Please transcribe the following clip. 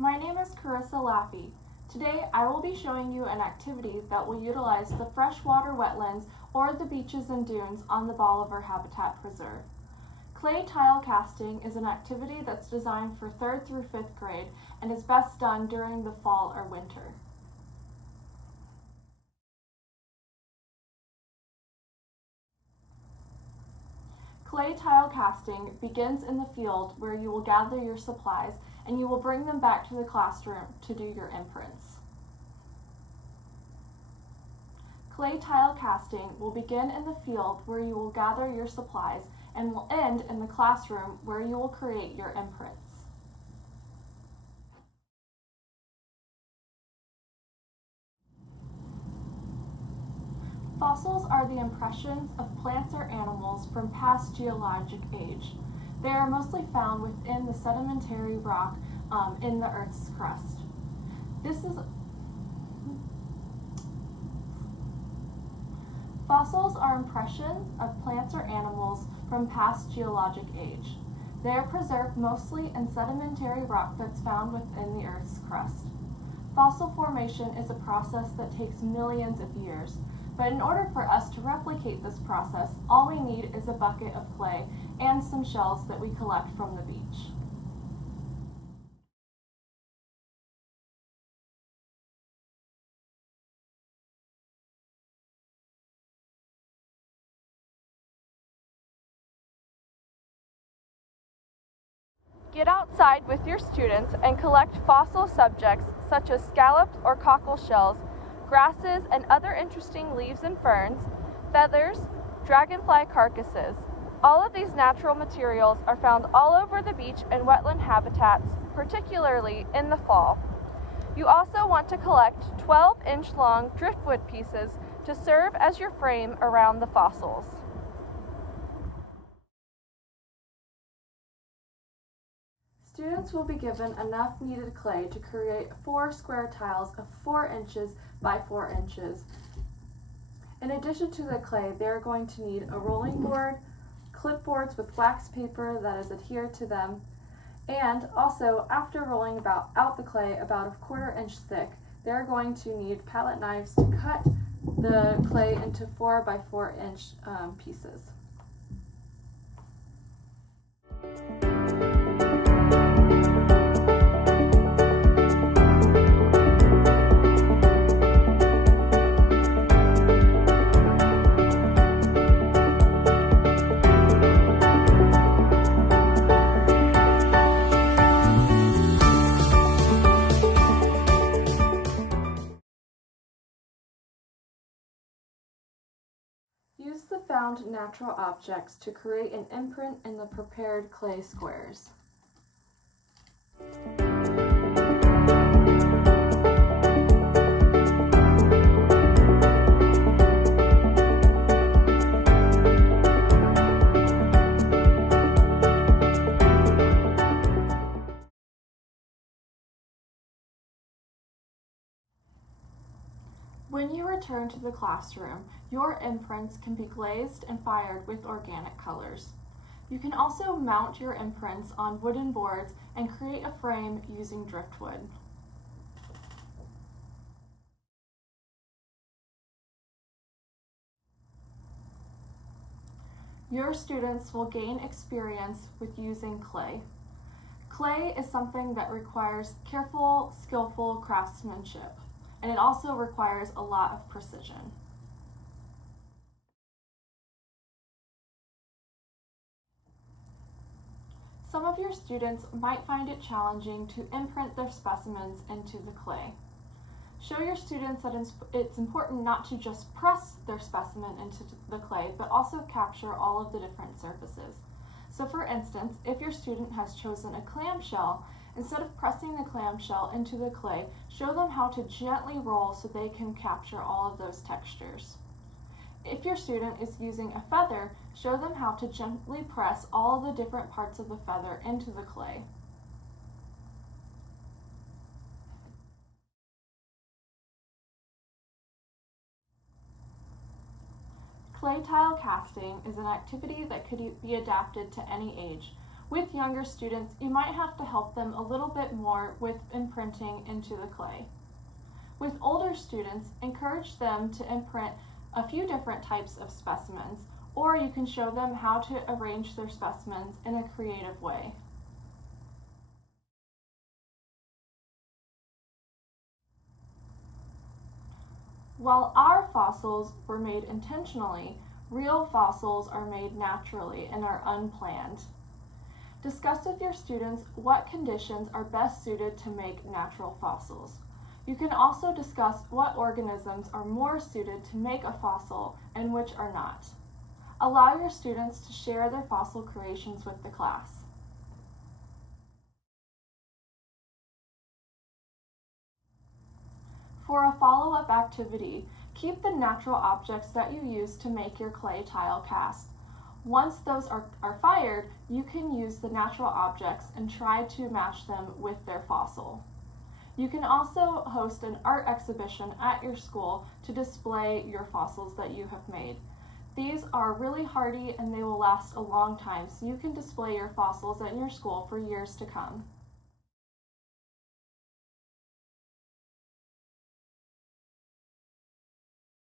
My name is Carissa Laffey. Today I will be showing you an activity that will utilize the freshwater wetlands or the beaches and dunes on the Bolivar Habitat Preserve. Clay tile casting is an activity that's designed for 3rd through 5th grade and is best done during the fall or winter. Clay tile casting begins in the field where you will gather your supplies and you will bring them back to the classroom to do your imprints. Clay tile casting will begin in the field where you will gather your supplies and will end in the classroom where you will create your imprints. Fossils are the impressions of plants or animals from past geologic age. They are mostly found within the sedimentary rock in the Earth's crust. Fossils are impressions of plants or animals from past geologic age. They are preserved mostly in sedimentary rock that's found within the Earth's crust. Fossil formation is a process that takes millions of years, but in order for us to replicate this process, all we need is a bucket of clay and some shells that we collect from the beach. Get outside with your students and collect fossil subjects such as scalloped or cockle shells, grasses and other interesting leaves and ferns, feathers, dragonfly carcasses. All of these natural materials are found all over the beach and wetland habitats, particularly in the fall. You also want to collect 12-inch long driftwood pieces to serve as your frame around the fossils. Students will be given enough kneaded clay to create 4 square tiles of 4 inches by 4 inches. In addition to the clay, they are going to need a rolling board, clipboards with wax paper that is adhered to them, and also after rolling out the clay about a 1/4 inch thick, they're going to need palette knives to cut the clay into 4 by 4 inch pieces. Use the found natural objects to create an imprint in the prepared clay squares. When you return to the classroom, your imprints can be glazed and fired with organic colors. You can also mount your imprints on wooden boards and create a frame using driftwood. Your students will gain experience with using clay. Clay is something that requires careful, skillful craftsmanship, and it also requires a lot of precision. Some of your students might find it challenging to imprint their specimens into the clay. Show your students that it's important not to just press their specimen into the clay, but also capture all of the different surfaces. So for instance, if your student has chosen a clamshell, instead of pressing the clamshell into the clay, show them how to gently roll so they can capture all of those textures. If your student is using a feather, show them how to gently press all the different parts of the feather into the clay. Clay tile casting is an activity that could be adapted to any age. With younger students, you might have to help them a little bit more with imprinting into the clay. With older students, encourage them to imprint a few different types of specimens, or you can show them how to arrange their specimens in a creative way. While our fossils were made intentionally, real fossils are made naturally and are unplanned. Discuss with your students what conditions are best suited to make natural fossils. You can also discuss what organisms are more suited to make a fossil and which are not. Allow your students to share their fossil creations with the class. For a follow-up activity, keep the natural objects that you use to make your clay tile cast. Once those are fired, you can use the natural objects and try to match them with their fossil. You can also host an art exhibition at your school to display your fossils that you have made. These are really hardy and they will last a long time, so you can display your fossils at your school for years to come.